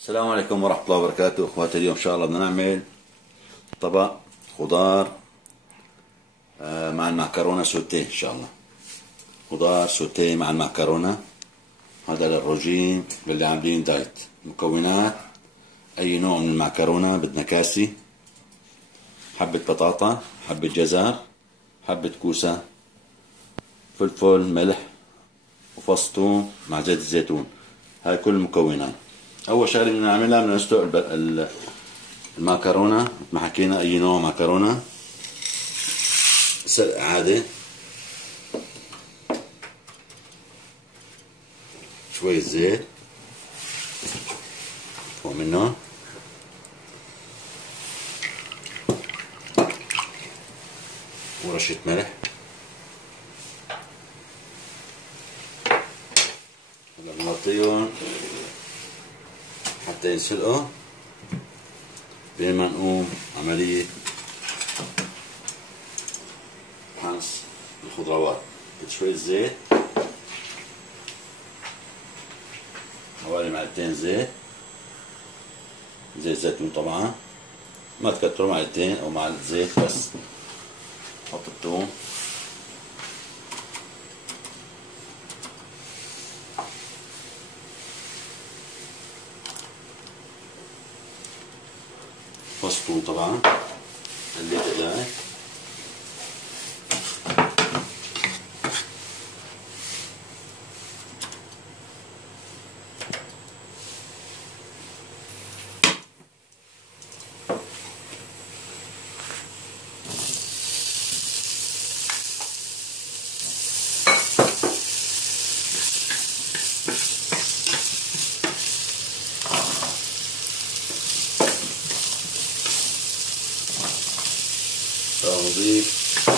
السلام عليكم ورحمة الله وبركاته اخواتي. اليوم ان شاء الله بدنا نعمل طبق خضار مع المعكرونة سوتي ان شاء الله. خضار سوتي مع المعكرونة، هذا للرجيم للي عاملين دايت. مكونات: اي نوع من المعكرونة، بدنا كاسة، حبة بطاطا، حبة جزر، حبة كوسة، فلفل، ملح، وفص ثوم مع زيت الزيتون. هاي كل المكونات. اول شغله بدنا نعملها بدنا نسلق المعكرونه مثل ما حكينا. اي نوع معكرونه سلق عادي، شويه زيت فوق منه، ورشه ملح. هلا بنغطيهم حتى ينسلقوا بين ما نقوم عملية حمص الخضروات. بدي شوية زيت، حوالي معلقتين زيت زيتون طبعا، ما تكتروا، معلقتين او معلقة زيت بس. حط الثوم، فص ثوم طبعا اللي تقلاه، نضيف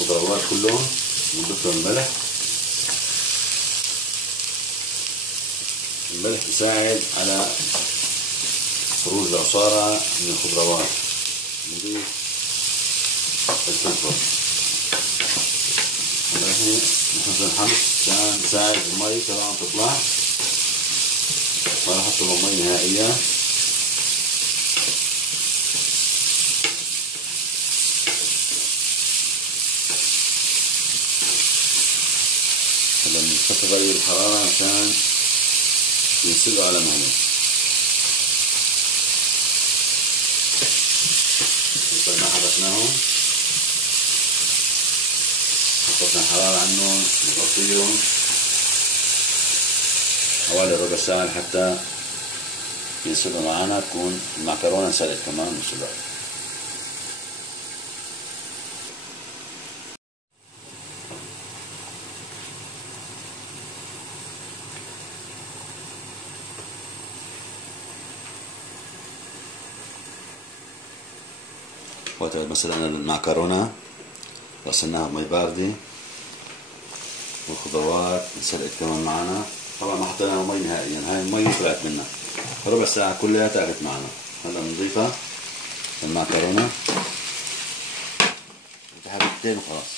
الخضروات كلهم، نضيف لهم الملح. الملح بيساعد على خروج العصارة من الخضروات. نضيف الفلفل. نحن نحط الحمص عشان تساعد المي كمان تطلع، ما نحط لهم مي نهائيا. هلا بنحط غير الحرارة عشان ينسلقوا على مهله. ما حركناهم، حطينا حرارة عنهم، نغطيهم حوالي ربع ساعة لحتى ينسلقوا معنا، تكون المعكرونة انسلقت كمان وانسلقت. مثلا المعكرونة غسلناها بمي باردة، والخضروات انسلقت كمان معنا. طبعا ما حطينا مي نهائيا، هاي المي طلعت منها ربع ساعة كلها تاخذت معنا. هلا بنضيفها المعكرونة وتحركتين وخلاص.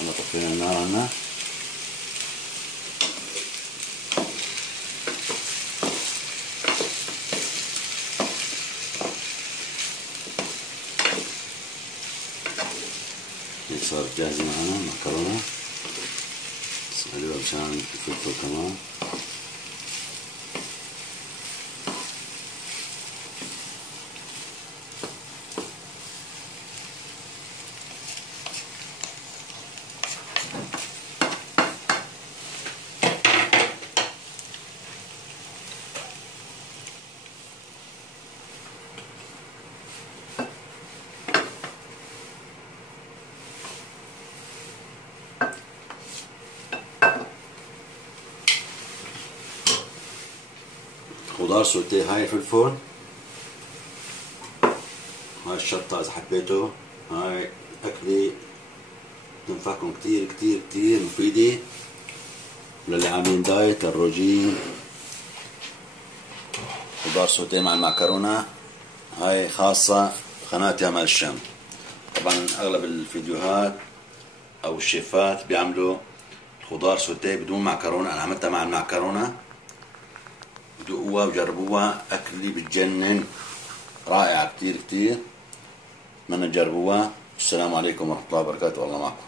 هلا طفينا النار عنا، صارت جاهزة معنا المعكرونة. بس نقلبها مشان الفلفل كمان. خضار سوتيه، هاي فلفل، هاي الشطة إذا حبيتوا. هاي أكلة تنفعكم كتير كتير كتير، مفيدة للي عاملين دايت، للرجيم. خضار سوتيه مع المعكرونة، هاي خاصة قناة يا مال الشام. طبعا أغلب الفيديوهات أو الشيفات بيعملوا خضار سوتيه بدون معكرونة. أنا عملتها مع المعكرونة، دوقوها وجربوها، أكلي بتجنن، رائعة كتير كتير، أتمنى تجربوها. السلام عليكم ورحمة الله وبركاته، والله معكم.